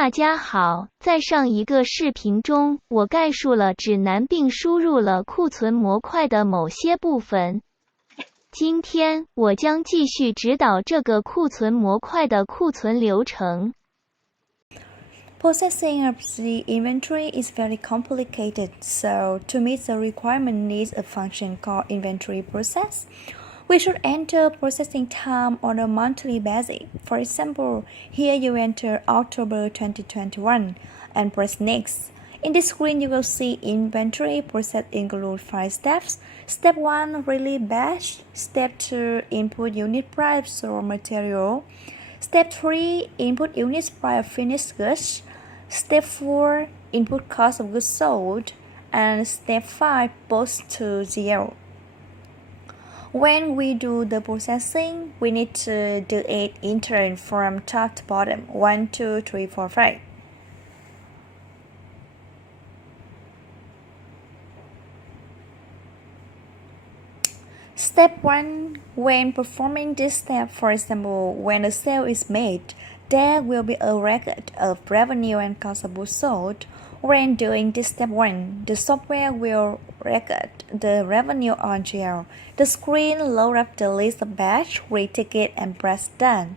大家好，在上一个视频中，我概述了指南并输入了库存模块的某些部分。今天，我将继续指导这个库存模块的库存流程。Processing of the inventory is very complicated, so to meet the requirement needs a function called inventory process. We should enter processing time on a monthly basis. For example, here you enter October 2021 and press Next. In this screen, you will see inventory process include 5 steps. Step 1, release batch. Step 2, input unit price or material. Step 3, input unit price of finished goods. Step 4, input cost of goods sold. And step 5, post to 0. When we do the processing, we need to do it in turn from top to bottom. 1, 2, 3, 4, 5. Step 1. When performing this step, for example, when a sale is made, there will be a record of revenue and cost of goods sold. When doing this step 1, the software will record the revenue on GL. The screen loads up the list of batch, read ticket, and press Done.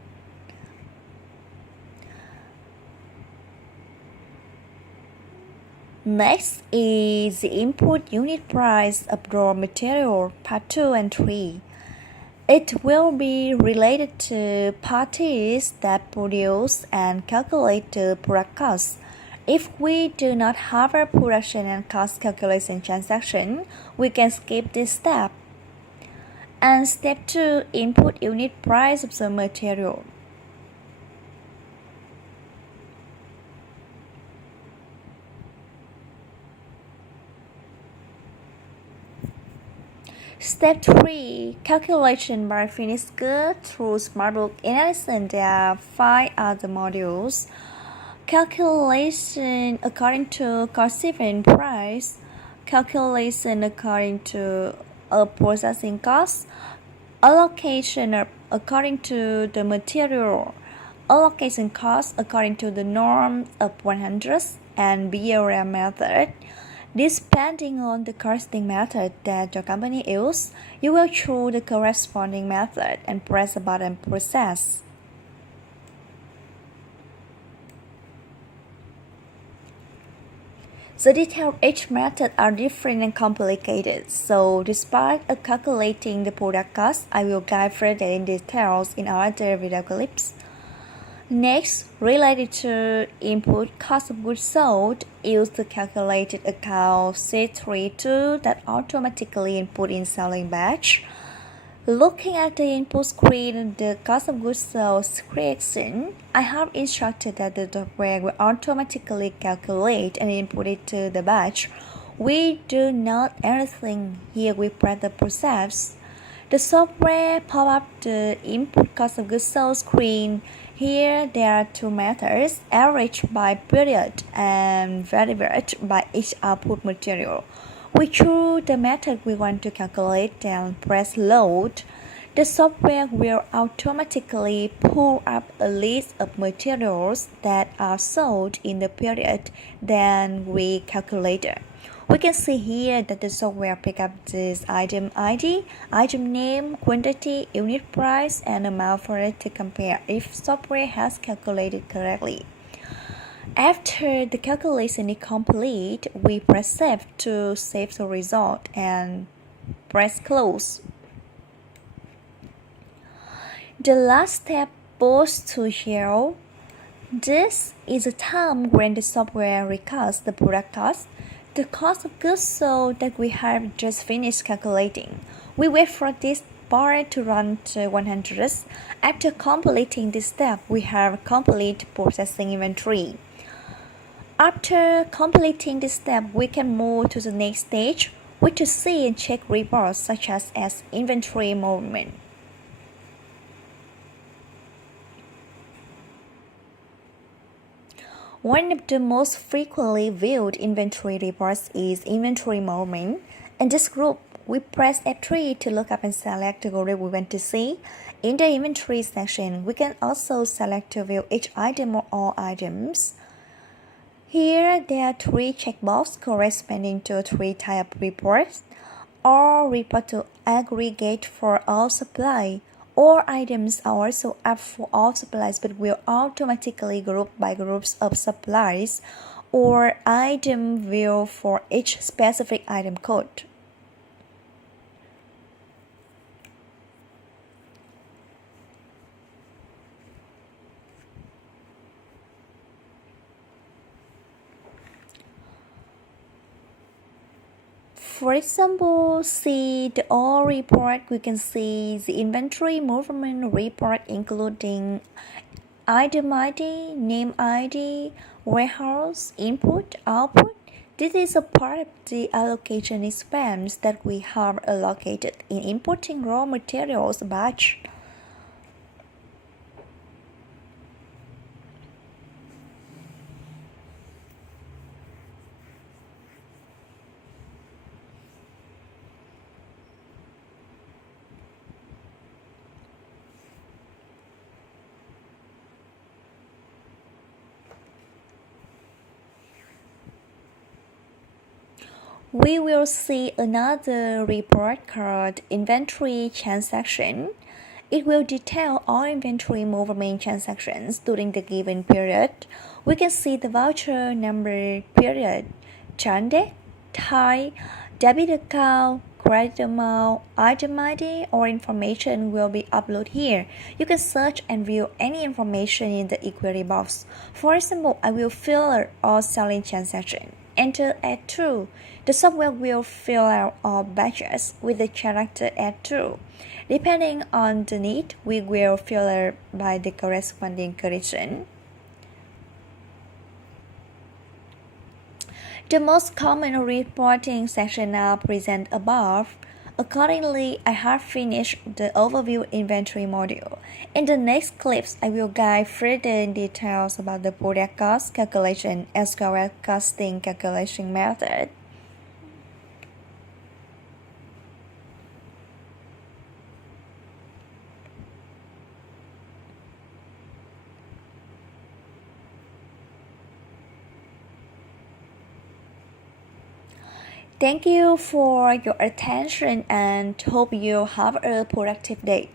Next is the input unit price of raw material, part 2 and 3. It will be related to parties that produce and calculate the product cost. If we do not have a production and cost calculation transaction, we can skip this step. And step 2, input unit price of the material. Step 3, calculation by finished goods through SmartBooks. In addition, there are 5 other modules. Calculation according to cost-driven price, calculation according to a processing cost, allocation according to the material, allocation cost according to the norm of 100, and BRM method. Depending on the costing method that your company uses, you will choose the corresponding method and press the button Process. The details of each method are different and complicated, so despite calculating the product cost, I will guide further in details in other video clips. Next, related to input cost of goods sold, use the calculated account C32 that automatically input in selling batch. Looking at the input screen, the cost of goods sold creation, I have instructed that the software will automatically calculate and input it to the batch. We do not anything. Here we press the process. The software pop up the input cost of goods sold screen. Here there are 2 methods, average by period and variate by each output material. We choose the method we want to calculate and press load. The software will automatically pull up a list of materials that are sold in the period then we calculated. We can see here that the software picks up this item ID, item name, quantity, unit price, and amount for it to compare if software has calculated correctly. After the calculation is complete, we press Save to save the result and press Close. The last step, Post to 0. This is a time when the software records the product cost, the cost of goods sold that we have just finished calculating. We wait for this bar to run to 100. After completing this step, we have complete processing inventory. After completing this step, we can move to the next stage, which is see and check reports such as inventory movement. One of the most frequently viewed inventory reports is inventory movement. In this group, we press F3 to look up and select the group we want to see. In the inventory section, we can also select to view each item or all items. Here there are 3 checkboxes corresponding to 3 types of reports. All report to aggregate for all supply. All items are also up for all supplies but will automatically group by groups of supplies or item view for each specific item code. For example, see the all report, we can see the inventory movement report including item ID, name ID, warehouse, input, output. This is a part of the allocation expense that we have allocated in inputting raw materials batch. We will see another report called Inventory Transaction. It will detail all inventory movement transactions during the given period. We can see the voucher number, period, turn date, type, debit account, credit amount, item ID, or information will be uploaded here. You can search and view any information in the inquiry box. For example, I will filter all selling transactions. Enter add to. The software will fill out all batches with the character add to. Depending on the need, we will filter by the corresponding condition. The most common reporting sections are present above. Accordingly, I have finished the overview inventory module. In the next clips, I will guide further details about the product cost calculation as well as costing calculation method. Thank you for your attention and hope you have a productive day.